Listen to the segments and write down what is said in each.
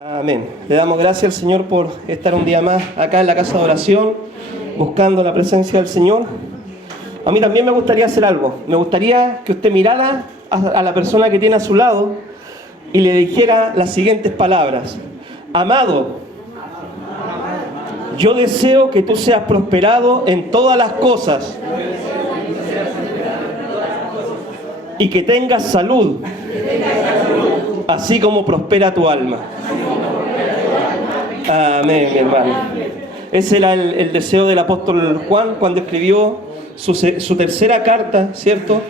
Amén. Le damos gracias al Señor por estar un día más acá en la casa de oración, buscando la presencia del Señor. A mí también me gustaría hacer algo. Me gustaría que usted mirara a la persona que tiene a su lado y le dijera las siguientes palabras. Amado, yo deseo que tú seas prosperado en todas las cosas y que tengas salud, así como prospera tu alma. Amén, mi hermano. Ese era el deseo del apóstol Juan cuando escribió su tercera carta, ¿cierto?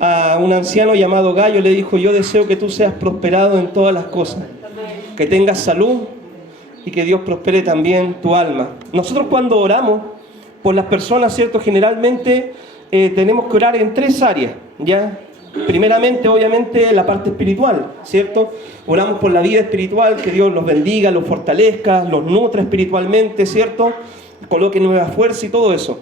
A un anciano llamado Gallo le dijo: yo deseo que tú seas prosperado en todas las cosas, que tengas salud y que Dios prospere también tu alma. Nosotros cuando oramos por las personas, ¿cierto? Generalmente tenemos que orar en tres áreas, ¿ya? Primeramente, obviamente, la parte espiritual, ¿cierto? Oramos por la vida espiritual, que Dios los bendiga, los fortalezca, los nutra espiritualmente, ¿cierto? Coloque nueva fuerza y todo eso.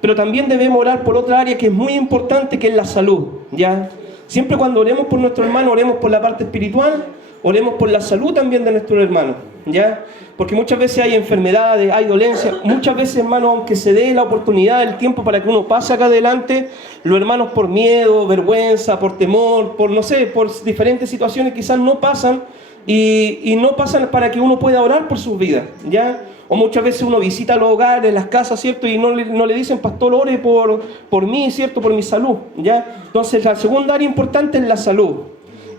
Pero también debemos orar por otra área que es muy importante, que es la salud, ¿ya? Siempre cuando oremos por nuestro hermano, oremos por la parte espiritual, oremos por la salud también de nuestro hermano, ¿ya? Porque muchas veces hay enfermedades, hay dolencias. Muchas veces, hermano, aunque se dé la oportunidad, el tiempo para que uno pase acá adelante, los hermanos por miedo, vergüenza, por temor, por no sé, por diferentes situaciones quizás no pasan y no pasan para que uno pueda orar por sus vidas, ¿ya? O muchas veces uno visita los hogares, las casas, ¿cierto? Y no le dicen: pastor, ore por mí, ¿cierto? Por mi salud, ¿ya? Entonces, la segunda área importante es la salud.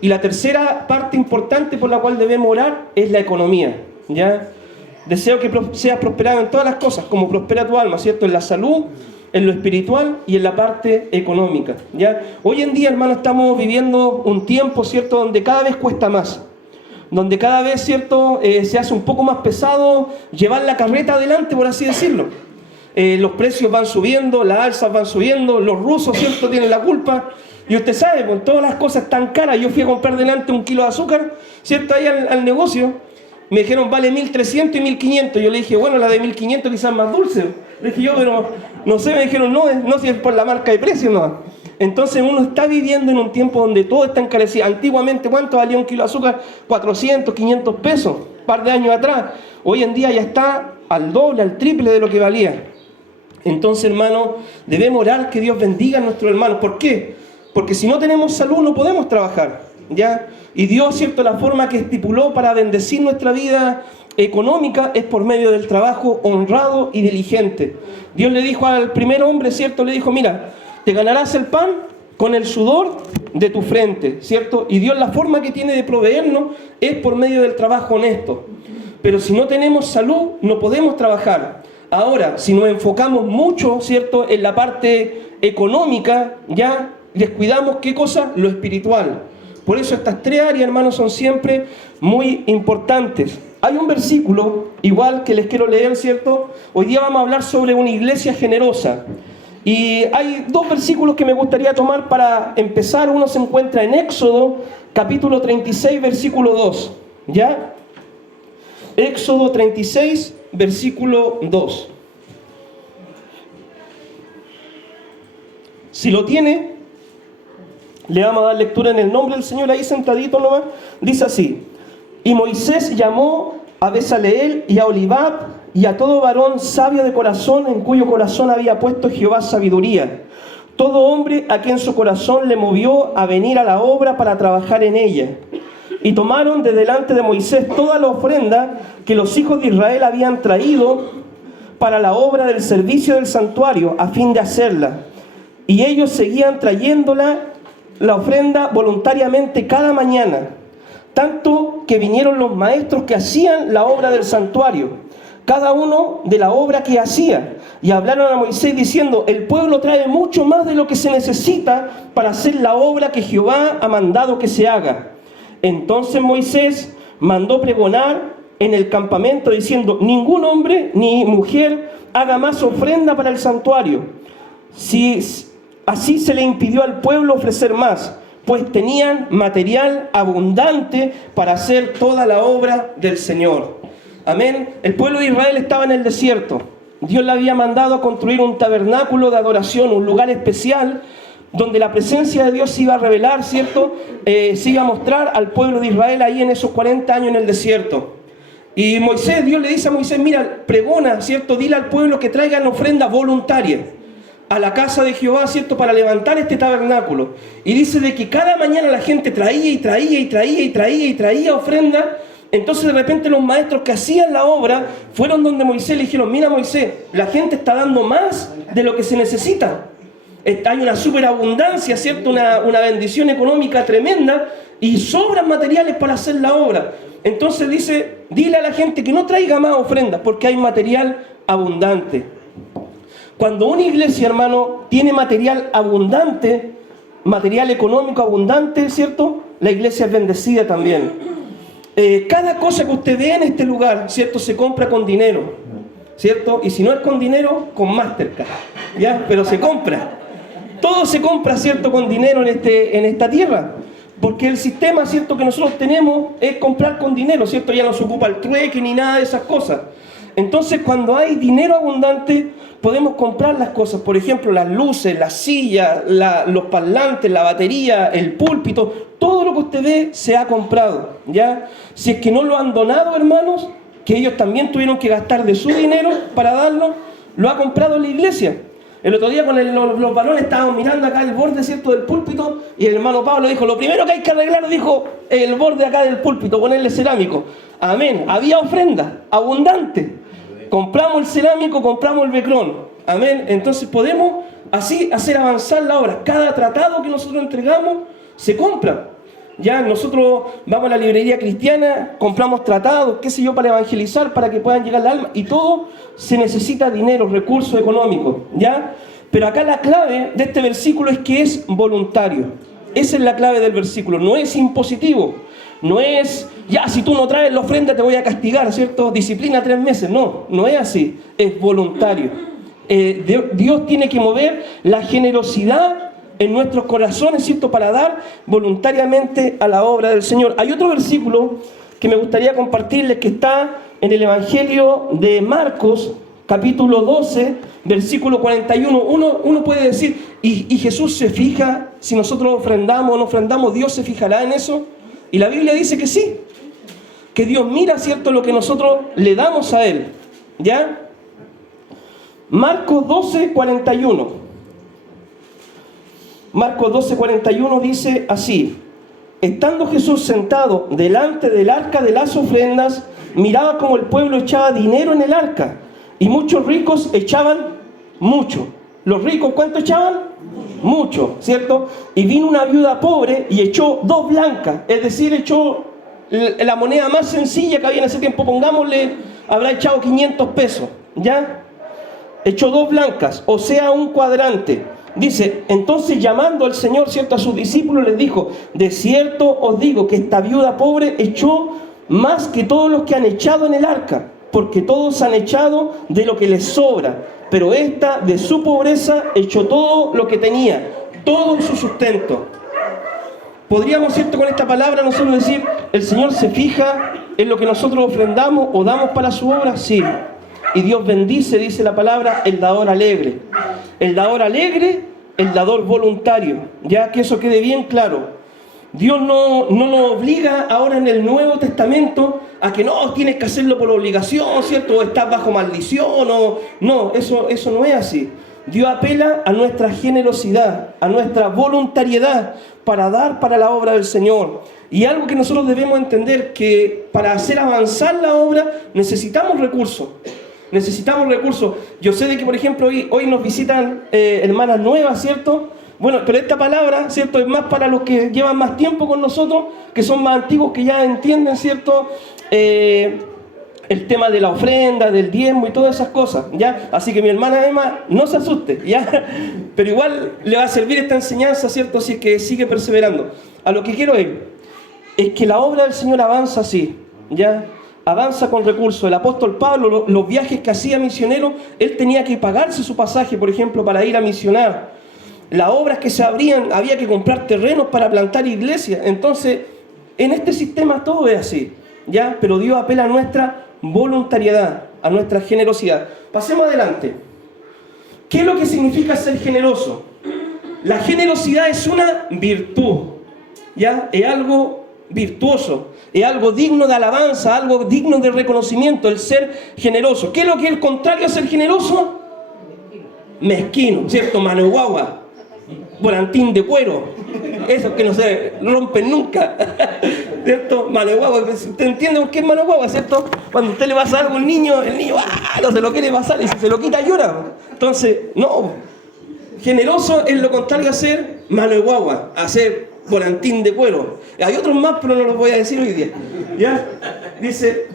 Y la tercera parte importante por la cual debemos orar es la economía, ¿ya? Deseo que seas prosperado en todas las cosas, como prospera tu alma, ¿cierto? En la salud, en lo espiritual y en la parte económica, ¿ya? Hoy en día, hermano, estamos viviendo un tiempo, ¿cierto? Donde cada vez cuesta más. Donde cada vez, ¿cierto? Se hace un poco más pesado llevar la carreta adelante, por así decirlo. Los precios van subiendo, las alzas van subiendo, los rusos, ¿cierto? Tienen la culpa. Y usted sabe, con todas las cosas tan caras, yo fui a comprar delante un kilo de azúcar, ¿cierto? Ahí al negocio, me dijeron vale 1.300 y 1.500. Yo le dije, bueno, la de 1.500 quizás más dulce. Le dije yo, pero no sé, me dijeron, no si es por la marca de precio, no. Entonces uno está viviendo en un tiempo donde todo está encarecido. Antiguamente, ¿cuánto valía un kilo de azúcar? 400, 500 pesos, un par de años atrás. Hoy en día ya está al doble, al triple de lo que valía. Entonces, hermano, debemos orar que Dios bendiga a nuestros hermanos. ¿Por qué? Porque si no tenemos salud no podemos trabajar, ¿ya? Y Dios, ¿cierto? La forma que estipuló para bendecir nuestra vida económica es por medio del trabajo honrado y diligente. Dios le dijo al primer hombre, ¿cierto? Le dijo: mira, te ganarás el pan con el sudor de tu frente, ¿cierto? Y Dios, la forma que tiene de proveernos es por medio del trabajo honesto. Pero si no tenemos salud no podemos trabajar. Ahora, si nos enfocamos mucho, ¿cierto?, en la parte económica, ya descuidamos, ¿qué cosa? Lo espiritual. Por eso estas tres áreas, hermanos, son siempre muy importantes. Hay un versículo, igual, que les quiero leer, ¿cierto? Hoy día vamos a hablar sobre una iglesia generosa. Y hay dos versículos que me gustaría tomar para empezar. Uno se encuentra en Éxodo, capítulo 36, versículo 2. ¿Ya? Éxodo 36, versículo 2. Si lo tiene, le vamos a dar lectura en el nombre del Señor, ahí sentadito nomás. Dice así: y Moisés llamó a Bezaleel y a Olivab y a todo varón sabio de corazón, en cuyo corazón había puesto Jehová sabiduría, todo hombre a quien su corazón le movió a venir a la obra para trabajar en ella. Y tomaron de delante de Moisés toda la ofrenda que los hijos de Israel habían traído para la obra del servicio del santuario, a fin de hacerla. Y ellos seguían trayéndola, la ofrenda, voluntariamente cada mañana, tanto que vinieron los maestros que hacían la obra del santuario, cada uno de la obra que hacía, y hablaron a Moisés diciendo: el pueblo trae mucho más de lo que se necesita para hacer la obra que Jehová ha mandado que se haga. Entonces Moisés mandó pregonar en el campamento diciendo: ningún hombre ni mujer haga más ofrenda para el santuario. Así se le impidió al pueblo ofrecer más, pues tenían material abundante para hacer toda la obra del Señor. Amén. El pueblo de Israel estaba en el desierto. Dios le había mandado a construir un tabernáculo de adoración, un lugar especial donde la presencia de Dios se iba a revelar, ¿cierto? Se iba a mostrar al pueblo de Israel ahí en esos 40 años en el desierto. Y Dios le dice a Moisés, mira, pregona, ¿cierto? Dile al pueblo que traigan ofrenda voluntaria a la casa de Jehová, ¿cierto? Para levantar este tabernáculo. Y dice de que cada mañana la gente traía ofrenda. Entonces de repente los maestros que hacían la obra fueron donde Moisés le dijeron, mira Moisés, la gente está dando más de lo que se necesita. Hay una superabundancia, ¿cierto? Una bendición económica tremenda y sobran materiales para hacer la obra. Entonces dice, dile a la gente que no traiga más ofrendas porque hay material abundante. Cuando una iglesia, hermano, tiene material abundante, material económico abundante, ¿cierto? La iglesia es bendecida también. Cada cosa que usted ve en este lugar, ¿cierto? Se compra con dinero, ¿cierto? Y si no es con dinero, con Mastercard, ¿ya? Pero se compra. Todo se compra, ¿cierto? Con dinero en esta tierra. Porque el sistema, ¿cierto? Que nosotros tenemos es comprar con dinero, ¿cierto? Ya no se ocupa el trueque ni nada de esas cosas. Entonces, cuando hay dinero abundante, podemos comprar las cosas. Por ejemplo, las luces, las sillas, los parlantes, la batería, el púlpito. Todo lo que usted ve se ha comprado, ¿ya? Si es que no lo han donado, hermanos, que ellos también tuvieron que gastar de su dinero para darlo, lo ha comprado la iglesia. El otro día con los varones estábamos mirando acá el borde, ¿cierto?, del púlpito, y el hermano Pablo dijo, lo primero que hay que arreglar, dijo, el borde acá del púlpito, ponerle cerámico. Amén. Había ofrenda abundante. Compramos el cerámico, compramos el becrón. Amén. Entonces podemos así hacer avanzar la obra. Cada tratado que nosotros entregamos se compra. Ya nosotros vamos a la librería cristiana, compramos tratados, qué sé yo, para evangelizar, para que puedan llegar al alma, y todo se necesita dinero, recursos económicos, ¿ya? Pero acá la clave de este versículo es que es voluntario. Esa es la clave del versículo, no es impositivo, no es, ya, si tú no traes la ofrenda te voy a castigar, ¿cierto? Disciplina 3 meses, no es así, es voluntario. Dios tiene que mover la generosidad en nuestros corazones, ¿cierto?, para dar voluntariamente a la obra del Señor. Hay otro versículo que me gustaría compartirles que está en el Evangelio de Marcos, capítulo 12, versículo 41. Uno puede decir, ¿y Jesús se fija si nosotros ofrendamos o no ofrendamos? ¿Dios se fijará en eso? Y la Biblia dice que sí, que Dios mira, ¿cierto?, lo que nosotros le damos a Él, ¿ya? Marcos 12, 41. Marcos 12, 41 dice así: estando Jesús sentado delante del arca de las ofrendas, miraba como el pueblo echaba dinero en el arca, y muchos ricos echaban mucho. ¿Los ricos cuánto echaban? Mucho, ¿cierto? Y vino una viuda pobre y echó 2 blancas, es decir, echó la moneda más sencilla que había en ese tiempo, pongámosle, habrá echado 500 pesos, ¿ya? Echó 2 blancas, o sea, un cuadrante. Dice, entonces llamando al Señor, ¿cierto?, a sus discípulos les dijo, de cierto os digo que esta viuda pobre echó más que todos los que han echado en el arca, porque todos han echado de lo que les sobra, pero esta de su pobreza echó todo lo que tenía, todo su sustento. Podríamos, ¿cierto?, con esta palabra nosotros decir, el Señor se fija en lo que nosotros ofrendamos o damos para su obra, sí. Y Dios bendice, dice la palabra, el dador alegre. El dador alegre, el dador voluntario. Ya que eso quede bien claro. Dios no nos obliga ahora en el Nuevo Testamento a que no, tienes que hacerlo por obligación, ¿cierto? O estás bajo maldición, o no, eso no es así. Dios apela a nuestra generosidad, a nuestra voluntariedad para dar para la obra del Señor. Y algo que nosotros debemos entender, que para hacer avanzar la obra necesitamos recursos. Necesitamos recursos. Yo sé de que, por ejemplo, hoy nos visitan hermanas nuevas, ¿cierto? Bueno, pero esta palabra, ¿cierto?, es más para los que llevan más tiempo con nosotros, que son más antiguos, que ya entienden, ¿cierto?, el tema de la ofrenda, del diezmo y todas esas cosas, ¿ya? Así que mi hermana Emma, no se asuste, ¿ya? Pero igual le va a servir esta enseñanza, ¿cierto?, si es que sigue perseverando. A lo que quiero ir es que la obra del Señor avanza así, ¿ya? Avanza con recursos. El apóstol Pablo, los viajes que hacía misionero, él tenía que pagarse su pasaje, por ejemplo, para ir a misionar. Las obras que se abrían, había que comprar terrenos para plantar iglesias. Entonces, en este sistema todo es así, ¿ya? Pero Dios apela a nuestra voluntariedad, a nuestra generosidad. Pasemos adelante. ¿Qué es lo que significa ser generoso? La generosidad es una virtud, ¿ya? Es algo virtuoso, es algo digno de alabanza, algo digno de reconocimiento, el ser generoso. ¿Qué es lo que es el contrario a ser generoso? Mezquino, ¿cierto? Mano de guagua, volantín de cuero, esos que no se rompen nunca, ¿cierto? Mano de guagua, ¿usted entiende por qué es mano de guagua, cierto? Cuando usted le pasa algo a un niño, el niño no se lo quiere pasar y si se lo quita llora. Entonces, no, generoso es lo contrario a ser mano de guagua, a ser volantín de cuero. Hay otros más, pero no los voy a decir hoy día. ¿Ya? Dice,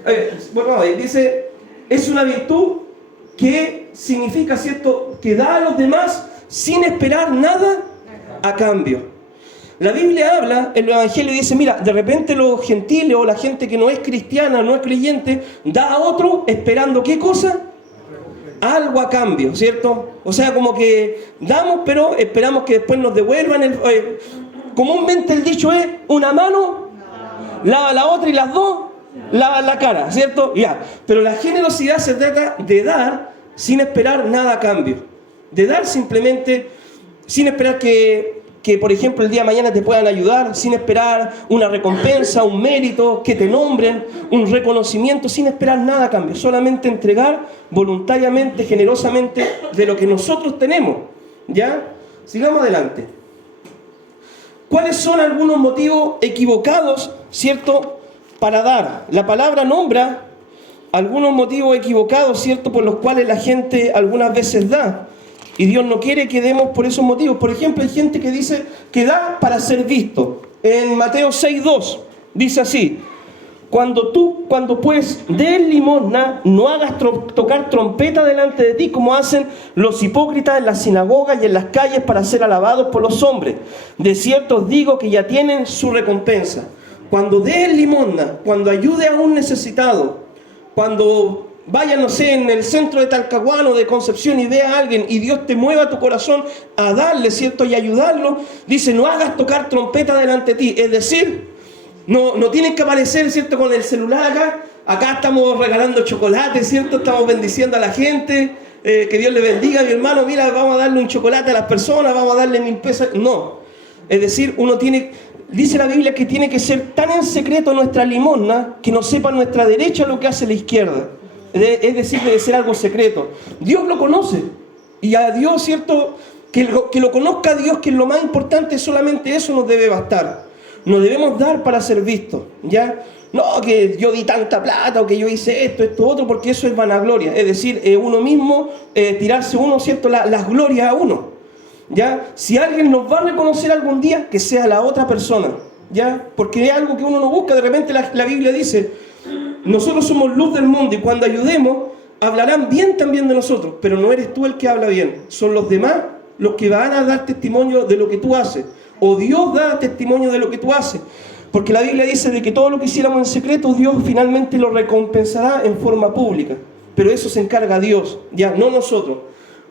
dice, es una virtud que significa, ¿cierto?, que da a los demás sin esperar nada a cambio. La Biblia habla, en los evangelios dice, mira, de repente los gentiles o la gente que no es cristiana, no es creyente, da a otro esperando ¿qué cosa? Algo a cambio, ¿cierto? O sea, como que damos, pero esperamos que después nos devuelvan. Comúnmente el dicho es, una mano lava la otra y las dos lava la cara, ¿cierto? Ya. Pero la generosidad se trata de dar sin esperar nada a cambio. De dar simplemente, sin esperar que, por ejemplo, el día de mañana te puedan ayudar, sin esperar una recompensa, un mérito, que te nombren, un reconocimiento, sin esperar nada a cambio. Solamente entregar voluntariamente, generosamente, de lo que nosotros tenemos. ¿Ya? Sigamos adelante. ¿Cuáles son algunos motivos equivocados, cierto, para dar? La palabra nombra algunos motivos equivocados, cierto, por los cuales la gente algunas veces da. Y Dios no quiere que demos por esos motivos. Por ejemplo, hay gente que dice que da para ser visto. En Mateo 6:2 dice así: cuando pues des limosna, no hagas tocar trompeta delante de ti, como hacen los hipócritas en las sinagogas y en las calles para ser alabados por los hombres. De cierto os digo que ya tienen su recompensa. Cuando des limosna, cuando ayude a un necesitado, cuando vaya, no sé, en el centro de Talcahuano, de Concepción, y vea a alguien y Dios te mueva tu corazón a darle, ¿cierto?, y ayudarlo, dice, no hagas tocar trompeta delante de ti. Es decir, no tienen que aparecer, ¿cierto?, con el celular acá. Acá estamos regalando chocolate, ¿cierto? Estamos bendiciendo a la gente. Que Dios le bendiga, mi hermano. Mira, vamos a darle un chocolate a las personas, vamos a darle 1000 pesos. No. Es decir, uno tiene, dice la Biblia que tiene que ser tan en secreto nuestra limosna que no sepa nuestra derecha lo que hace la izquierda. Es decir, debe ser algo secreto. Dios lo conoce. Y a Dios, ¿cierto?, que lo conozca a Dios, que es lo más importante, solamente eso nos debe bastar. No debemos dar para ser vistos, ¿ya? No, que yo di tanta plata o que yo hice esto, otro, porque eso es vanagloria. Es decir, uno mismo, tirarse uno, ¿cierto?, las glorias a uno, ¿ya? Si alguien nos va a reconocer algún día, que sea la otra persona, ¿ya? Porque es algo que uno no busca. De repente la Biblia dice, nosotros somos luz del mundo y cuando ayudemos, hablarán bien también de nosotros, pero no eres tú el que habla bien, son los demás los que van a dar testimonio de lo que tú haces. O Dios da testimonio de lo que tú haces. Porque la Biblia dice de que todo lo que hiciéramos en secreto, Dios finalmente lo recompensará en forma pública. Pero eso se encarga Dios, ya, no nosotros.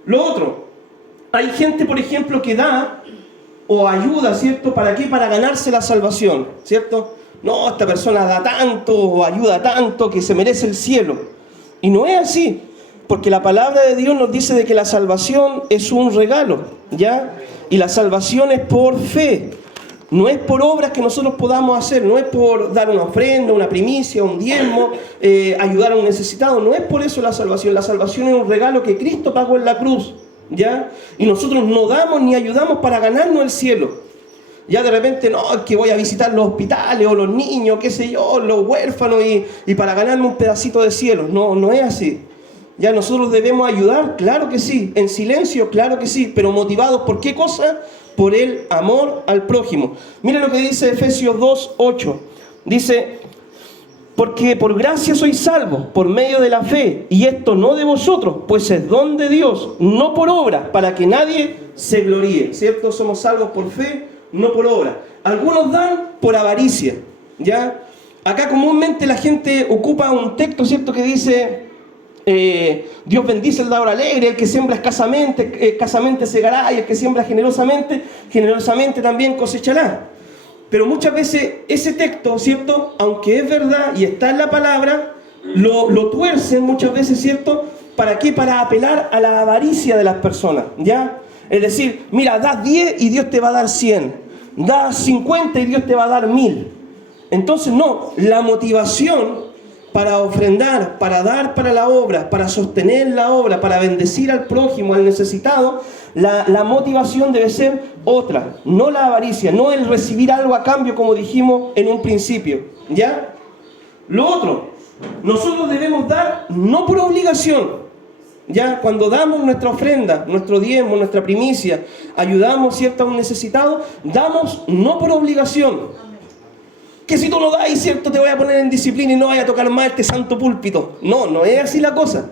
Lo otro, hay gente, por ejemplo, que da o ayuda, ¿cierto? ¿Para qué? Para ganarse la salvación, ¿cierto? No, esta persona da tanto o ayuda tanto que se merece el cielo. Y no es así. Porque la palabra de Dios nos dice de que la salvación es un regalo, ¿ya? Y la salvación es por fe. No es por obras que nosotros podamos hacer, no es por dar una ofrenda, una primicia, un diezmo, ayudar a un necesitado. No es por eso la salvación. La salvación es un regalo que Cristo pagó en la cruz, ¿ya? Y nosotros no damos ni ayudamos para ganarnos el cielo. Ya de repente, no, es que voy a visitar los hospitales o los niños, qué sé yo, los huérfanos y para ganarme un pedacito de cielo. No es así. Ya nosotros debemos ayudar, claro que sí, en silencio, claro que sí, pero motivados ¿por qué cosa? Por el amor al prójimo. Mira lo que dice Efesios 2:8. Dice, porque por gracia sois salvos, por medio de la fe, y esto no de vosotros, pues es don de Dios, no por obra, para que nadie se gloríe. ¿Cierto? Somos salvos por fe, no por obra. Algunos dan por avaricia, ¿ya? Acá comúnmente la gente ocupa un texto, ¿cierto?, que dice... Dios bendice el dador alegre, el que siembra escasamente segará, y el que siembra generosamente también cosechará. Pero muchas veces ese texto, ¿cierto?, aunque es verdad y está en la palabra, lo tuercen muchas veces, ¿cierto? ¿Para qué? Para apelar a la avaricia de las personas, ¿ya? Es decir, mira, das 10 y Dios te va a dar 100. Das 50 y Dios te va a dar 1000. Entonces no, la motivación para ofrendar, para dar para la obra, para sostener la obra, para bendecir al prójimo, al necesitado, la motivación debe ser otra, no la avaricia, no el recibir algo a cambio como dijimos en un principio, ¿ya? Lo otro, nosotros debemos dar no por obligación, ¿ya? Cuando damos nuestra ofrenda, nuestro diezmo, nuestra primicia, ayudamos, ¿cierto?, a un necesitado, damos no por obligación. Que si tú no das, ¿cierto?, te voy a poner en disciplina y no vaya a tocar más este santo púlpito. No, no es así la cosa.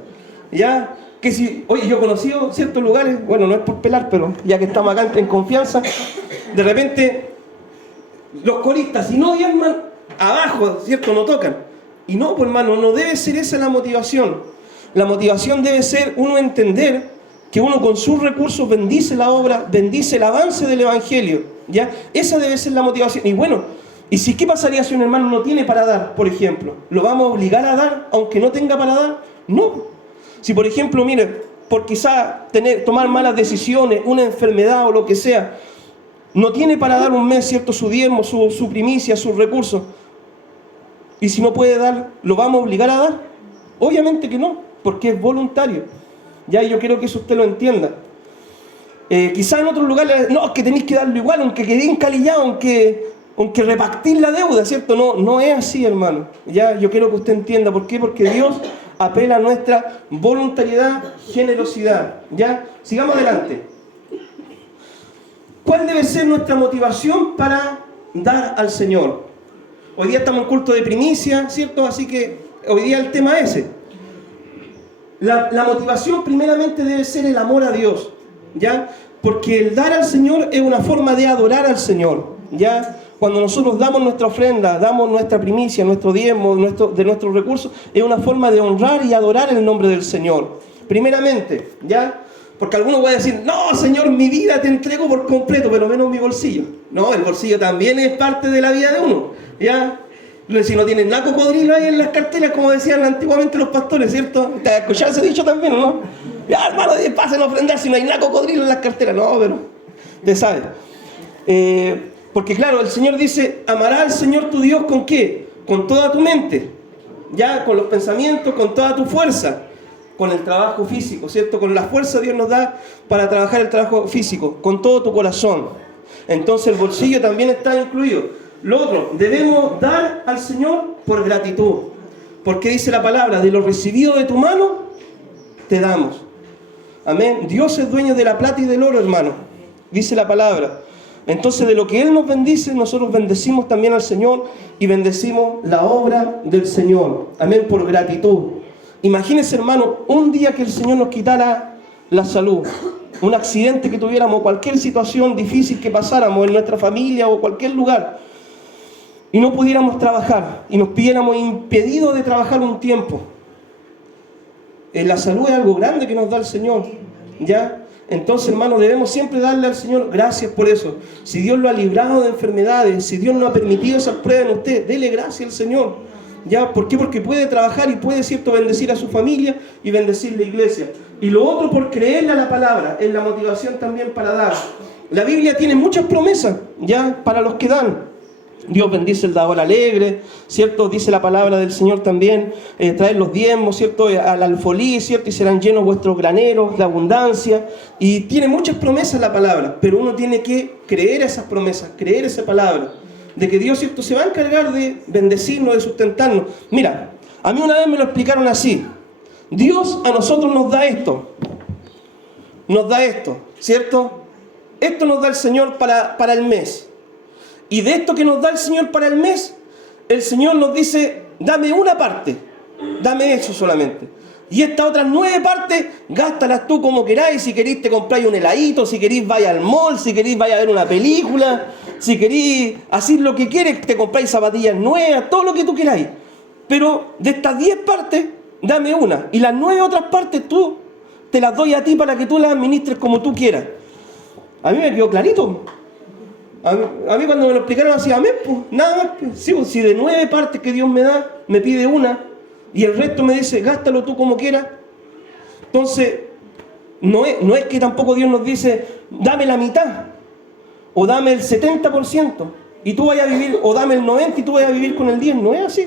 ¿Ya? Que si, oye, yo he conocido ciertos lugares, bueno, no es por pelar, pero ya que estamos acá en confianza, de repente los coristas, si no diezman, abajo, ¿cierto?, no tocan. Y no, pues hermano, no debe ser esa la motivación. La motivación debe ser uno entender que uno con sus recursos bendice la obra, bendice el avance del Evangelio. ¿Ya? Esa debe ser la motivación. Y bueno, ¿y si qué pasaría si un hermano no tiene para dar, por ejemplo? ¿Lo vamos a obligar a dar aunque no tenga para dar? No. Si, por ejemplo, mire, por quizá tomar malas decisiones, una enfermedad o lo que sea, no tiene para dar un mes, ¿cierto?, su diezmo, su primicia, sus recursos. Y si no puede dar, ¿lo vamos a obligar a dar? Obviamente que no, porque es voluntario. Ya, yo quiero que eso usted lo entienda. Quizá en otros lugares, no, es que tenéis que darlo igual, aunque quede encalillado, aunque repartir la deuda, ¿cierto? No es así, hermano. Ya, yo quiero que usted entienda. ¿Por qué? Porque Dios apela a nuestra voluntariedad, generosidad. ¿Ya? Sigamos adelante. ¿Cuál debe ser nuestra motivación para dar al Señor? Hoy día estamos en culto de primicia, ¿cierto? Así que hoy día el tema es ese. La motivación primeramente debe ser el amor a Dios, ¿ya? Porque el dar al Señor es una forma de adorar al Señor, ¿ya? Cuando nosotros damos nuestra ofrenda, damos nuestra primicia, nuestro diezmo, de nuestros recursos, es una forma de honrar y adorar el nombre del Señor. Primeramente, ¿ya? Porque algunos van a decir, no, Señor, mi vida te entrego por completo, pero menos mi bolsillo. No, el bolsillo también es parte de la vida de uno, ¿ya? Si no tienen nada cocodrilo ahí en las carteras, como decían antiguamente los pastores, ¿cierto? ¿Te has escuchado ese dicho también, no? Ya, hermano, pasen a ofrendar si no hay nada cocodrilo en las carteras. No, pero te sabe. Porque claro, el Señor dice, amarás al Señor tu Dios ¿con qué? Con toda tu mente, ya, con los pensamientos, con toda tu fuerza, con el trabajo físico, ¿cierto? Con la fuerza Dios nos da para trabajar el trabajo físico, con todo tu corazón. Entonces el bolsillo también está incluido. Lo otro, debemos dar al Señor por gratitud. Porque dice la palabra, de lo recibido de tu mano, te damos. Amén. Dios es dueño de la plata y del oro, hermano. Dice la palabra. Entonces de lo que Él nos bendice, nosotros bendecimos también al Señor y bendecimos la obra del Señor. Amén, por gratitud. Imagínense, hermano, un día que el Señor nos quitara la salud, un accidente que tuviéramos, cualquier situación difícil que pasáramos en nuestra familia o cualquier lugar, y no pudiéramos trabajar, y nos pidiéramos impedido de trabajar un tiempo. La salud es algo grande que nos da el Señor, ¿ya? Entonces, hermanos, debemos siempre darle al Señor gracias por eso. Si Dios lo ha librado de enfermedades, si Dios no ha permitido esas pruebas en usted, dele gracias al Señor. ¿Ya? ¿Por qué? Porque puede trabajar y puede, ¿cierto?, bendecir a su familia y bendecir la iglesia. Y lo otro, por creerle a la palabra, es la motivación también para dar. La Biblia tiene muchas promesas, ¿ya?, para los que dan. Dios bendice el dador alegre, ¿cierto? Dice la palabra del Señor también, traer los diezmos, ¿cierto?, al alfolí, ¿cierto? Y serán llenos vuestros graneros de abundancia. Y tiene muchas promesas la palabra, pero uno tiene que creer esas promesas, creer esa palabra, de que Dios, ¿cierto?, se va a encargar de bendecirnos, de sustentarnos. Mira, a mí una vez me lo explicaron así. Dios a nosotros nos da esto, ¿cierto? Esto nos da el Señor para el mes. Y de esto que nos da el Señor para el mes, el Señor nos dice, dame una parte, dame eso solamente. Y estas otras 9 partes, gástalas tú como queráis. Si queréis te compráis un heladito, si queréis vaya al mall, si queréis vaya a ver una película, si queréis hacer lo que quieres, te compráis zapatillas nuevas, todo lo que tú queráis. Pero de estas 10 partes, dame una. Y las 9 otras partes tú te las doy a ti para que tú las administres como tú quieras. A mí me quedó clarito. A mí cuando me lo explicaron así, amén, pues, nada más. Pues. Sí, pues, si de 9 partes que Dios me da, me pide una, y el resto me dice, gástalo tú como quieras. Entonces, No es que tampoco Dios nos dice, dame la mitad, o dame el 70%, y tú vayas a vivir, o dame el 90% y tú vayas a vivir con el 10%. No es así.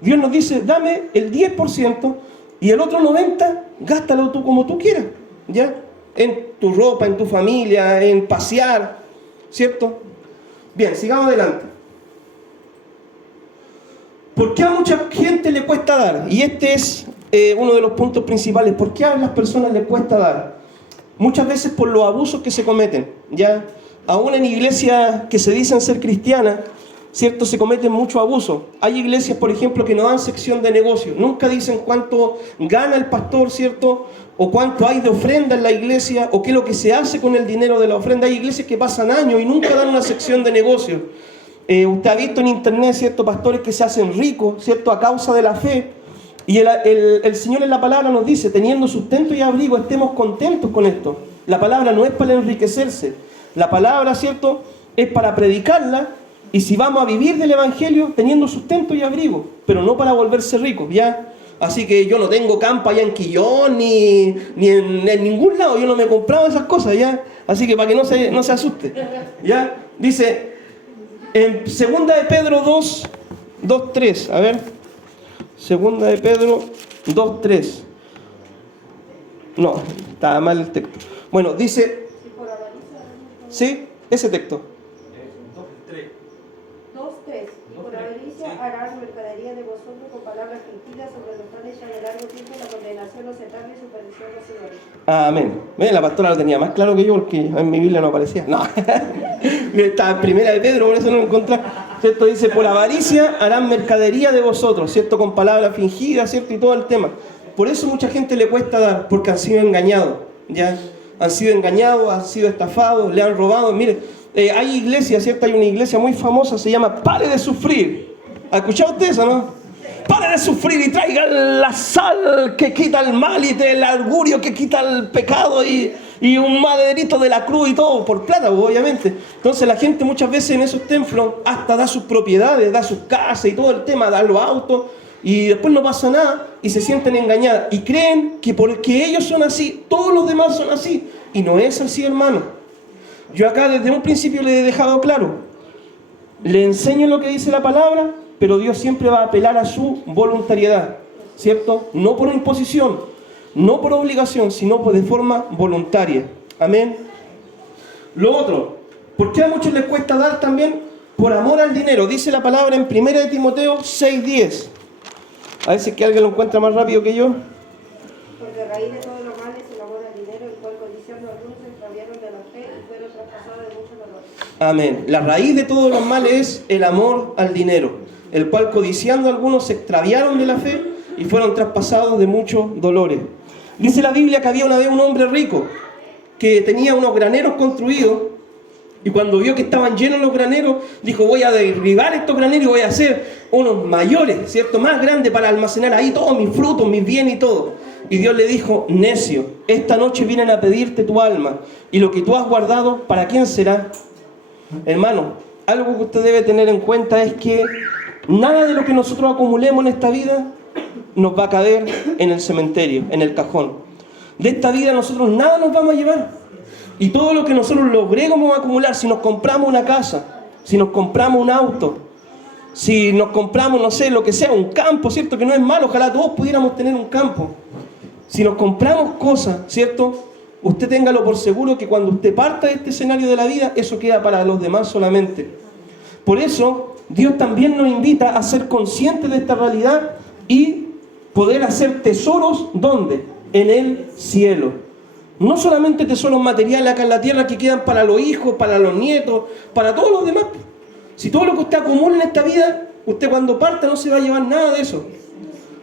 Dios nos dice, dame el 10% y el otro 90%, gástalo tú como tú quieras, ¿ya? En tu ropa, en tu familia, en pasear, ¿cierto? Bien, sigamos adelante. ¿Por qué a mucha gente le cuesta dar? Y este es uno de los puntos principales. ¿Por qué a las personas les cuesta dar? Muchas veces por los abusos que se cometen, ¿ya? Aún en iglesias que se dicen ser cristianas, ¿cierto? Se cometen muchos abusos. Hay iglesias, por ejemplo, que no dan sección de negocio. Nunca dicen cuánto gana el pastor, ¿cierto? O cuánto hay de ofrenda en la iglesia, o qué es lo que se hace con el dinero de la ofrenda. Hay iglesias que pasan años y nunca dan una sección de negocio. Usted ha visto en internet, ¿cierto? Pastores que se hacen ricos, ¿cierto? A causa de la fe. Y el Señor en la palabra nos dice, teniendo sustento y abrigo, estemos contentos con esto. La palabra no es para enriquecerse. La palabra, ¿cierto?, es para predicarla. Y si vamos a vivir del evangelio teniendo sustento y abrigo, pero no para volverse ricos, ¿ya? Así que yo no tengo campo allá en Quillón, ni en ningún lado. Yo no me he comprado esas cosas, ¿ya? Así que para que no se asuste, ¿ya? Dice, en 2 de Pedro 2:3, a ver. 2 de Pedro 2:3. No, estaba mal el texto. Bueno, dice... ¿Sí? Ese texto. 2:3. Y por avaricia harán mercadería de vosotros con palabras fingidas sobre los cuales ya de largo tiempo la condenación los eterna y su perdición los señores. Amén. La pastora lo tenía más claro que yo porque en mi Biblia no aparecía. No. Estaba en 1 de Pedro, por eso no lo encontré. ¿Cierto? Dice, por avaricia harán mercadería de vosotros, ¿cierto? Con palabras fingidas, ¿cierto? Y todo el tema. Por eso mucha gente le cuesta dar, porque han sido engañados, ¿ya? Han sido engañados, han sido estafados, le han robado. Mire, hay iglesias, ¿cierto? Hay una iglesia muy famosa, se llama Pare de Sufrir. ¿Ha escuchado usted eso, no? Pare de sufrir y traiga la sal que quita el mal y el augurio que quita el pecado y un maderito de la cruz y todo, por plata, obviamente. Entonces la gente muchas veces en esos templos hasta da sus propiedades, da sus casas y todo el tema, da los autos y después no pasa nada y se sienten engañados y creen que porque ellos son así, todos los demás son así. Y no es así, hermano. Yo acá desde un principio le he dejado claro, le enseño lo que dice la palabra, pero Dios siempre va a apelar a su voluntariedad, ¿cierto? No por imposición, no por obligación, sino de forma voluntaria. Amén. Lo otro, ¿por qué a muchos les cuesta dar también? Por amor al dinero. Dice la palabra en 1 de Timoteo 6:10. A ver si es que alguien lo encuentra más rápido que yo. Porque raíz de todos los males el amor al dinero, el cual codiciando algunos se extraviaron de la fe y fueron traspasados de muchos dolores. Amén. La raíz de todos los males es el amor al dinero, el cual codiciando algunos se extraviaron de la fe y fueron traspasados de muchos dolores. Dice la Biblia que había una vez un hombre rico que tenía unos graneros construidos y cuando vio que estaban llenos los graneros, dijo, voy a derribar estos graneros y voy a hacer unos mayores, ¿cierto? Más grandes para almacenar ahí todos mis frutos, mis bienes y todo. Y Dios le dijo, necio, esta noche vienen a pedirte tu alma y lo que tú has guardado, ¿para quién será? Hermano, algo que usted debe tener en cuenta es que nada de lo que nosotros acumulemos en esta vida nos va a caber en el cementerio, en el cajón. De esta vida nosotros nada nos vamos a llevar. Y todo lo que nosotros logremos acumular, si nos compramos una casa, si nos compramos un auto, si nos compramos, no sé, lo que sea, un campo, ¿cierto? Que no es malo, ojalá todos pudiéramos tener un campo. Si nos compramos cosas, ¿cierto? Usted téngalo por seguro que cuando usted parta de este escenario de la vida, eso queda para los demás solamente. Por eso, Dios también nos invita a ser conscientes de esta realidad y poder hacer tesoros, ¿dónde? En el cielo. No solamente tesoros materiales acá en la tierra que quedan para los hijos, para los nietos, para todos los demás. Si todo lo que usted acumula en esta vida, usted cuando parta no se va a llevar nada de eso.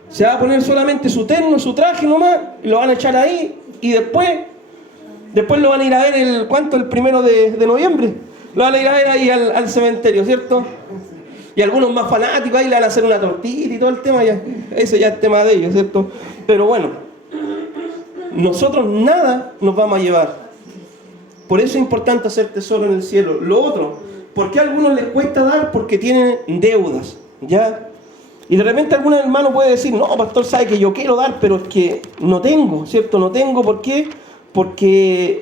Se va a poner solamente su terno, su traje nomás, y lo van a echar ahí, y después lo van a ir a ver el 1 de noviembre. Lo van a ir a ver ahí al cementerio, ¿cierto? Y algunos más fanáticos ahí le van a hacer una tortita y todo el tema, ya. Eso ya es tema de ellos, ¿cierto? Pero bueno, nosotros nada nos vamos a llevar. Por eso es importante hacer tesoro en el cielo. Lo otro, ¿por qué a algunos les cuesta dar? Porque tienen deudas, ¿ya? Y de repente algún hermano puede decir, no, pastor, sabe que yo quiero dar, pero es que no tengo, ¿cierto? No tengo, ¿por qué? porque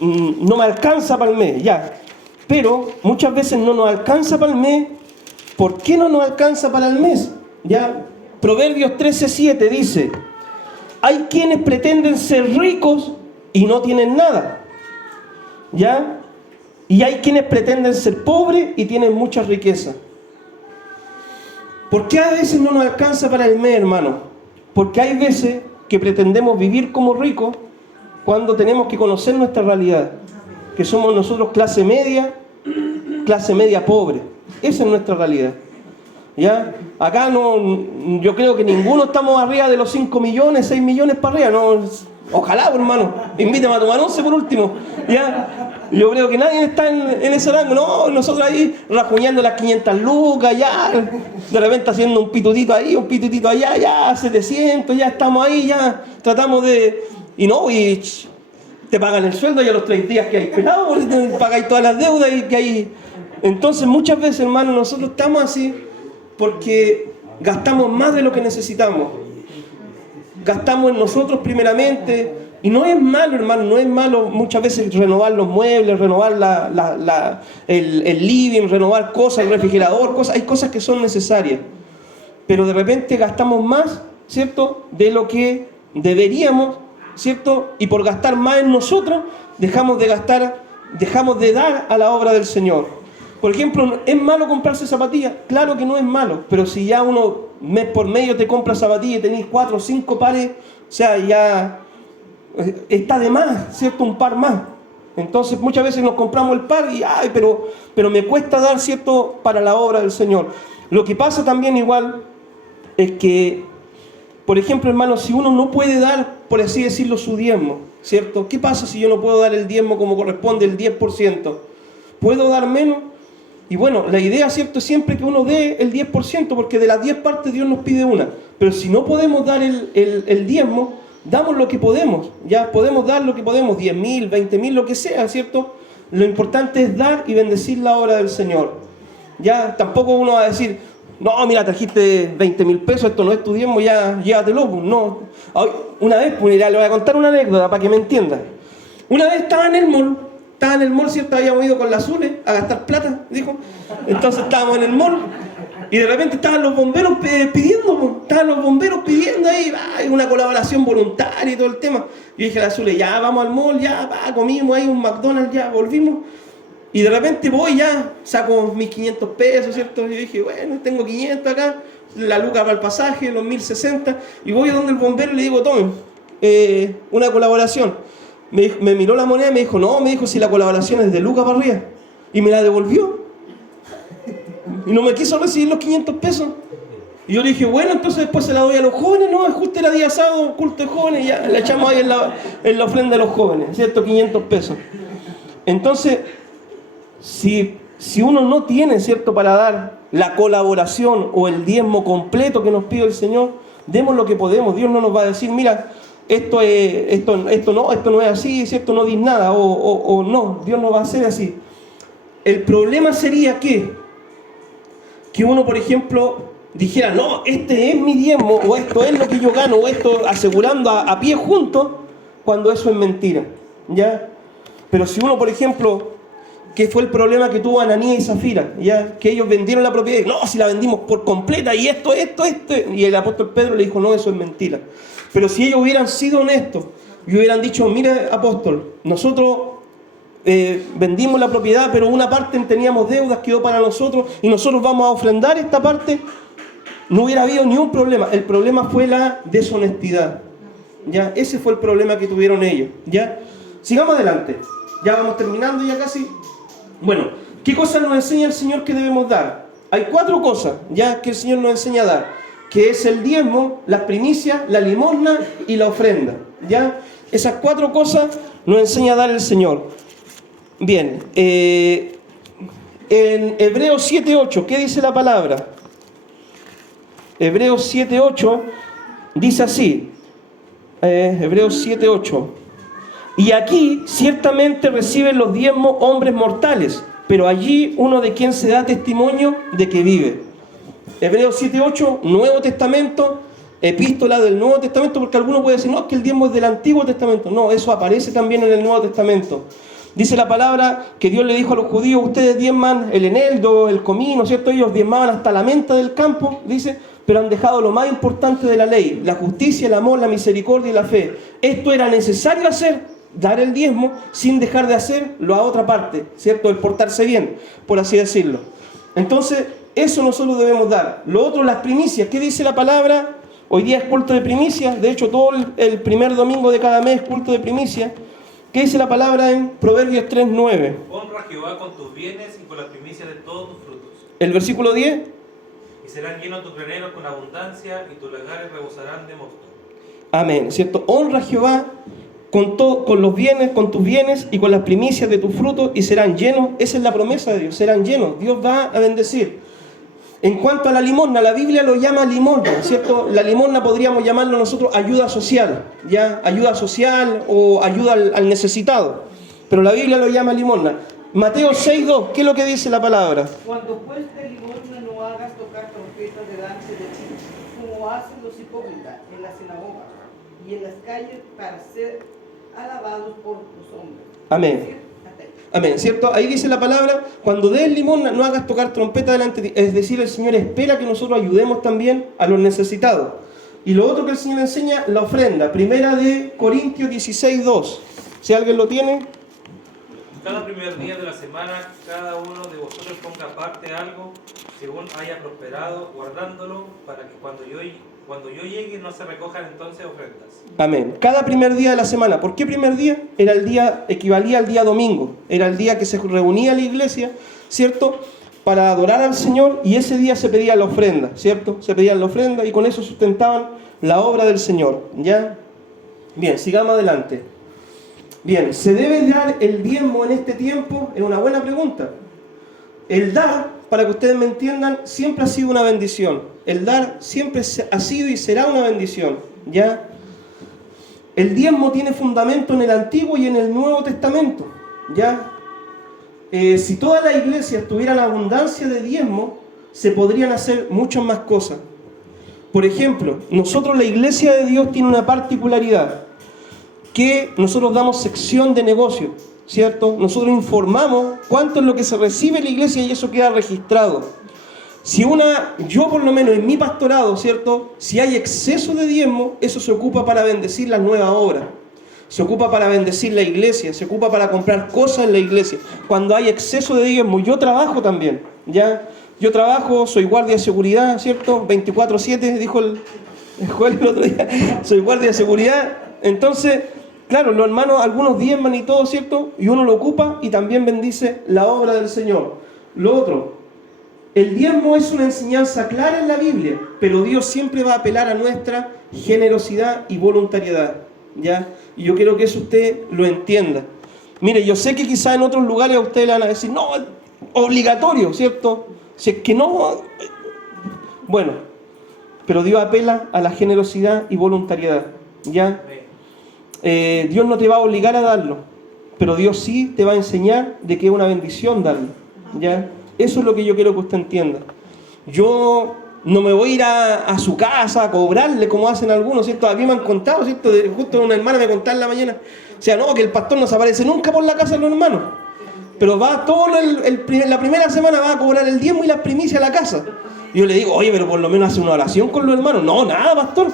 no me alcanza para el mes, ya. Pero muchas veces no nos alcanza para el mes. ¿Por qué no nos alcanza para el mes? Ya. Proverbios 13:7 dice: hay quienes pretenden ser ricos y no tienen nada, ¿ya? Y hay quienes pretenden ser pobres y tienen mucha riqueza. ¿Por qué a veces no nos alcanza para el mes, hermano? Porque hay veces que pretendemos vivir como ricos cuando tenemos que conocer nuestra realidad, que somos nosotros clase media pobre. Esa es nuestra realidad. ¿Ya? Acá no, yo creo que ninguno estamos arriba de los 5 millones, 6 millones para arriba. No, ojalá, hermano, invítame a tomar 11 por último. ¿Ya? Yo creo que nadie está en ese rango. No, nosotros ahí rajuñando las 500 lucas, ya, de repente haciendo un pitutito ahí, un pitutito allá, ya, 700, ya estamos ahí, ya, tratamos de... Y te pagan el sueldo y a los 3 días que hay pelado, pagáis todas las deudas y que hay... Entonces muchas veces, hermano, nosotros estamos así porque gastamos más de lo que necesitamos. Gastamos en nosotros primeramente. Y no es malo, hermano, no es malo muchas veces renovar los muebles, renovar el living, renovar cosas, el refrigerador, cosas. Hay cosas que son necesarias. Pero de repente gastamos más, ¿cierto?, de lo que deberíamos, ¿cierto? Y por gastar más en nosotros, dejamos de dar a la obra del Señor. Por ejemplo, ¿es malo comprarse zapatillas? Claro que no es malo, pero si ya uno mes por medio te compra zapatillas y tenéis 4 o 5 pares, o sea, ya está de más, ¿cierto? Un par más. Entonces muchas veces nos compramos el par y, ay, pero me cuesta dar, ¿cierto?, para la obra del Señor. Lo que pasa también igual es que, por ejemplo, hermano, si uno no puede dar, por así decirlo, su diezmo, ¿cierto? ¿Qué pasa si yo no puedo dar el diezmo como corresponde, el 10%? ¿Puedo dar menos? Y bueno, la idea, ¿cierto?, es siempre que uno dé el 10%, porque de las 10 partes Dios nos pide una. Pero si no podemos dar el diezmo, damos lo que podemos, ya podemos dar lo que podemos, 10.000, 20.000, lo que sea, ¿cierto? Lo importante es dar y bendecir la obra del Señor. Ya tampoco uno va a decir, no, mira, trajiste 20.000 pesos, esto no es tu diezmo, ya llévatelo. No. Una vez, pues, mira, le voy a contar una anécdota para que me entiendan. Una vez estaba en el mall, ¿cierto? Habíamos ido con la Zule a gastar plata, dijo. Entonces estábamos en el mall y de repente estaban los bomberos pidiendo ahí una colaboración voluntaria y todo el tema. Yo dije a la Zule, ya vamos al mall, ya comimos ahí un McDonald's, ya volvimos. Y de repente voy, ya saco mis 500 pesos, ¿cierto? Y yo dije, bueno, tengo 500 acá, la luca para el pasaje, los 1.060. Y voy a donde el bombero y le digo, tome, una colaboración. Me miró la moneda y me dijo, no, si la colaboración es de luca para arriba. Y me la devolvió. Y no me quiso recibir los 500 pesos. Y yo le dije, bueno, entonces después se la doy a los jóvenes, no, justo era día sábado, culto de jóvenes, y ya la echamos ahí en la ofrenda de los jóvenes, ¿cierto? 500 pesos. Entonces, si uno no tiene, ¿cierto?, para dar la colaboración o el diezmo completo que nos pide el Señor, demos lo que podemos. Dios no nos va a decir, mira, esto no es así, ¿cierto? No dis nada, o no, Dios no va a hacer así. El problema sería que uno, por ejemplo, dijera, no, este es mi diezmo, o esto es lo que yo gano, o esto asegurando a pie juntos, cuando eso es mentira, ¿ya? Pero si uno, por ejemplo, que fue el problema que tuvo Ananías y Zafira, ¿ya? Que ellos vendieron la propiedad, y, no, si la vendimos por completa, y esto, y el apóstol Pedro le dijo, no, eso es mentira. Pero si ellos hubieran sido honestos y hubieran dicho, mire, apóstol, nosotros vendimos la propiedad, pero una parte teníamos deudas, quedó para nosotros, y nosotros vamos a ofrendar esta parte, no hubiera habido ni un problema. El problema fue la deshonestidad, ¿ya? Ese fue el problema que tuvieron ellos, ¿ya? Sigamos adelante, ya vamos terminando ya casi. Bueno, ¿qué cosas nos enseña el Señor que debemos dar? Hay 4 cosas, ya, que el Señor nos enseña a dar, que es el diezmo, las primicias, la limosna y la ofrenda, ¿ya? Esas 4 cosas nos enseña a dar el Señor. Bien, en Hebreos 7:8, ¿qué dice la palabra? Hebreos 7:8 dice así, Hebreos 7:8, y aquí ciertamente reciben los diezmos hombres mortales, pero allí uno de quien se da testimonio de que vive. Hebreos 7:8, Nuevo Testamento, epístola del Nuevo Testamento, porque alguno puede decir, no, es que el diezmo es del Antiguo Testamento. No, eso aparece también en el Nuevo Testamento. Dice la palabra que Dios le dijo a los judíos, ustedes diezman el eneldo, el comino, ¿cierto? Ellos diezmaban hasta la menta del campo, dice, pero han dejado lo más importante de la ley, la justicia, el amor, la misericordia y la fe. Esto era necesario hacer, dar el diezmo, sin dejar de hacer la otra parte, ¿cierto? El portarse bien, por así decirlo. Entonces, eso nosotros debemos dar. Lo otro, las primicias. ¿Qué dice la palabra? Hoy día es culto de primicias. De hecho, todo el primer domingo de cada mes es culto de primicias. ¿Qué dice la palabra en Proverbios 3:9? Honra a Jehová con tus bienes y con las primicias de todos tus frutos. El versículo 10. Y serán llenos tus graneros con abundancia y tus lagares rebosarán de mosto. Amén, ¿cierto? Honra a Jehová con los bienes, con tus bienes y con las primicias de tus frutos y serán llenos. Esa es la promesa de Dios, serán llenos. Dios va a bendecir. En cuanto a la limosna, la Biblia lo llama limosna, ¿cierto? La limosna podríamos llamarlo nosotros ayuda social, ¿ya? Ayuda social o ayuda al necesitado. Pero la Biblia lo llama limosna. Mateo 6:2, ¿qué es lo que dice la palabra? Cuando pues de limosna no hagas tocar trompetas delante de ti, como hacen los hipócritas en la sinagoga y en las calles para ser alabados por los hombres. Amén. Amén, ¿cierto? Ahí dice la palabra, cuando des limosna no hagas tocar trompeta delante de ti. Es decir, el Señor espera que nosotros ayudemos también a los necesitados. Y lo otro que el Señor enseña, la ofrenda. Primera de Corintios 16:2. Si alguien lo tiene. Cada primer día de la semana, cada uno de vosotros ponga aparte algo, según haya prosperado, guardándolo, para que cuando yo llegue no se recojan entonces ofrendas. Amén. Cada primer día de la semana. ¿Por qué primer día? Era el día, equivalía al día domingo. Era el día que se reunía la iglesia, ¿cierto? Para adorar al Señor, y ese día se pedía la ofrenda, ¿cierto? Se pedía la ofrenda y con eso sustentaban la obra del Señor, ¿ya? Bien, sigamos adelante. Bien, ¿se debe dar el diezmo en este tiempo? Es una buena pregunta. El dar, para que ustedes me entiendan, siempre ha sido una bendición. El dar siempre ha sido y será una bendición, ¿ya? El diezmo tiene fundamento en el Antiguo y en el Nuevo Testamento, ¿ya? Si toda la iglesia tuviera la abundancia de diezmo, se podrían hacer muchas más cosas. Por ejemplo, nosotros, la iglesia de Dios, tiene una particularidad, que nosotros damos sección de negocio, ¿cierto? Nosotros informamos cuánto es lo que se recibe en la iglesia y eso queda registrado. Yo por lo menos en mi pastorado, ¿cierto? Si hay exceso de diezmo, eso se ocupa para bendecir las nuevas obras. Se ocupa para bendecir la iglesia, se ocupa para comprar cosas en la iglesia. Cuando hay exceso de diezmo, yo trabajo también, ¿ya? Yo trabajo, soy guardia de seguridad, ¿cierto? 24/7, dijo el Joel el otro día. Soy guardia de seguridad. Entonces, claro, los hermanos, algunos diezman y todo, ¿cierto? Y uno lo ocupa y también bendice la obra del Señor. Lo otro, el diezmo es una enseñanza clara en la Biblia, pero Dios siempre va a apelar a nuestra generosidad y voluntariedad, ¿ya? Y yo quiero que eso usted lo entienda. Mire, yo sé que quizás en otros lugares a ustedes le van a decir, no, es obligatorio, ¿cierto? Si es que no, bueno, pero Dios apela a la generosidad y voluntariedad, ¿ya? Dios no te va a obligar a darlo, pero Dios sí te va a enseñar de que es una bendición darlo, ¿ya? Eso es lo que yo quiero que usted entienda. Yo no me voy a ir a su casa a cobrarle como hacen algunos, ¿cierto? A mí me han contado, ¿cierto? Justo una hermana me contaba en la mañana, o sea, no, que el pastor no se aparece nunca por la casa de los hermanos, pero va la primera semana va a cobrar el diezmo y las primicias a la casa. Y yo le digo, oye, pero por lo menos hace una oración con los hermanos. No, nada, pastor.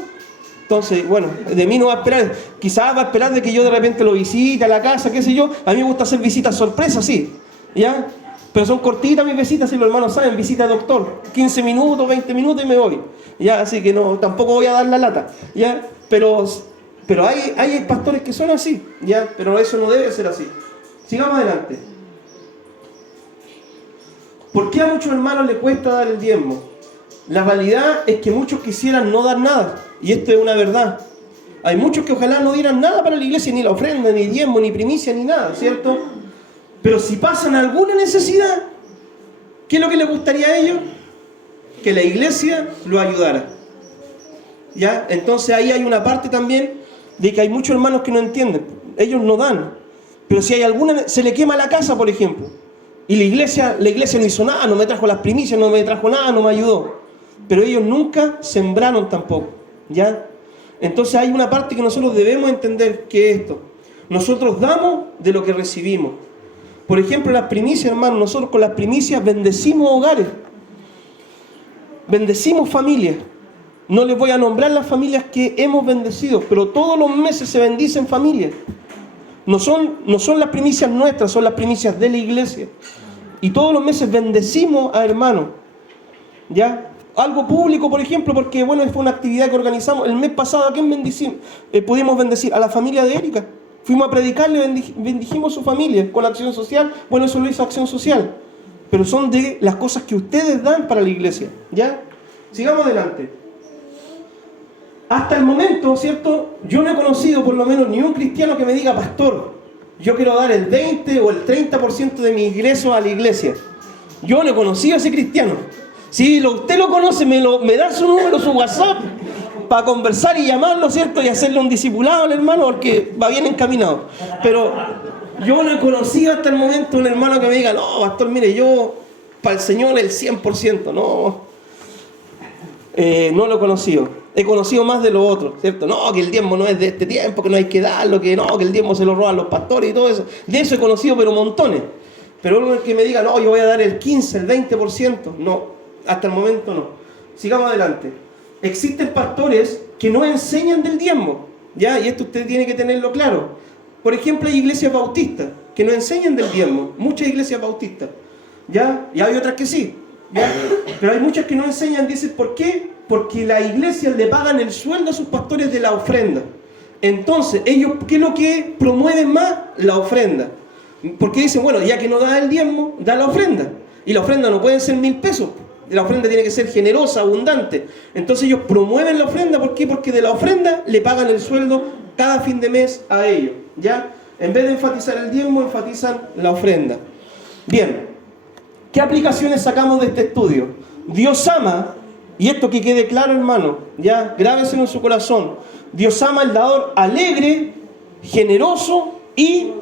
Entonces, bueno, de mí no va a esperar, quizás va a esperar de que yo de repente lo visite a la casa, qué sé yo. A mí me gusta hacer visitas sorpresas, sí, ¿ya? Pero son cortitas mis visitas, si los hermanos saben, visita doctor, 15 minutos, 20 minutos y me voy, ¿ya? Así que no, tampoco voy a dar la lata, ¿ya? Pero hay pastores que son así, ¿ya? Pero eso no debe ser así. Sigamos adelante. ¿Por qué a muchos hermanos les cuesta dar el diezmo? La realidad es que muchos quisieran no dar nada, y esto es una verdad. Hay muchos que ojalá no dieran nada para la iglesia, ni la ofrenda, ni diezmo, ni primicia, ni nada, ¿cierto? Pero si pasan alguna necesidad, ¿qué es lo que les gustaría a ellos? Que la iglesia lo ayudara, ¿ya? Entonces ahí hay una parte también de que hay muchos hermanos que no entienden. Ellos no dan, pero si hay alguna, se le quema la casa, por ejemplo, y la iglesia no hizo nada, no me trajo las primicias, no me trajo nada, no me ayudó. Pero ellos nunca sembraron tampoco, ¿ya? Entonces hay una parte que nosotros debemos entender, que es esto. Nosotros damos de lo que recibimos. Por ejemplo, las primicias, hermanos, nosotros con las primicias bendecimos hogares, bendecimos familias. No les voy a nombrar las familias que hemos bendecido, pero todos los meses se bendicen familias. No son las primicias nuestras, son las primicias de la iglesia. Y todos los meses bendecimos a hermanos, ¿ya? Algo público, por ejemplo, porque bueno, fue una actividad que organizamos. El mes pasado, ¿a quién bendecimos? Pudimos bendecir a la familia de Erika. Fuimos a predicarle, bendijimos su familia con la acción social. Bueno, eso lo hizo Acción Social. Pero son de las cosas que ustedes dan para la iglesia, ¿ya? Sigamos adelante. Hasta el momento, ¿cierto? Yo no he conocido por lo menos ni un cristiano que me diga, pastor, yo quiero dar el 20 o el 30% de mi ingreso a la iglesia. Yo no he conocido a ese cristiano. Si usted lo conoce, me da su número, su WhatsApp, para conversar y llamarlo, ¿cierto? Y hacerle un discipulado al hermano, porque va bien encaminado. Pero yo no he conocido hasta el momento un hermano que me diga, no, pastor, mire, yo para el Señor el 100%, no. No lo he conocido. He conocido más de lo otro, ¿cierto? No, que el diezmo no es de este tiempo, que no hay que darlo, que no, que el diezmo se lo roban los pastores y todo eso. De eso he conocido, pero montones. Pero uno que me diga, no, yo voy a dar el 15, el 20%, no, hasta el momento no. Sigamos adelante. Existen pastores que no enseñan del diezmo, ¿ya? Y esto usted tiene que tenerlo claro. Por ejemplo, hay iglesias bautistas que no enseñan del diezmo, muchas iglesias bautistas, ¿ya? Y hay otras que sí, ¿ya? Pero hay muchas que no enseñan, dicen, ¿por qué? Porque la iglesia le pagan el sueldo a sus pastores de la ofrenda. Entonces, ellos, ¿qué es lo que promueven más? La ofrenda. Porque dicen, bueno, ya que no da el diezmo, da la ofrenda. Y la ofrenda no puede ser 1.000 pesos. La ofrenda tiene que ser generosa, abundante. Entonces ellos promueven la ofrenda. ¿Por qué? Porque de la ofrenda le pagan el sueldo cada fin de mes a ellos, ¿ya? En vez de enfatizar el diezmo, enfatizan la ofrenda. Bien, ¿qué aplicaciones sacamos de este estudio? Dios ama, y esto que quede claro, hermano, ya, grábeselo en su corazón. Dios ama al dador alegre, generoso y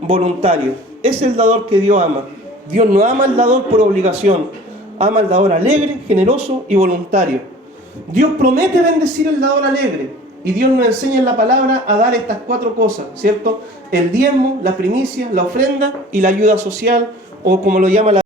voluntario. Es el dador que Dios ama. Dios no ama al dador por obligación. Ama al dador alegre, generoso y voluntario. Dios promete bendecir al dador alegre. Y Dios nos enseña en la palabra a dar estas 4 cosas, ¿cierto? El diezmo, la primicia, la ofrenda y la ayuda social, o como lo llama la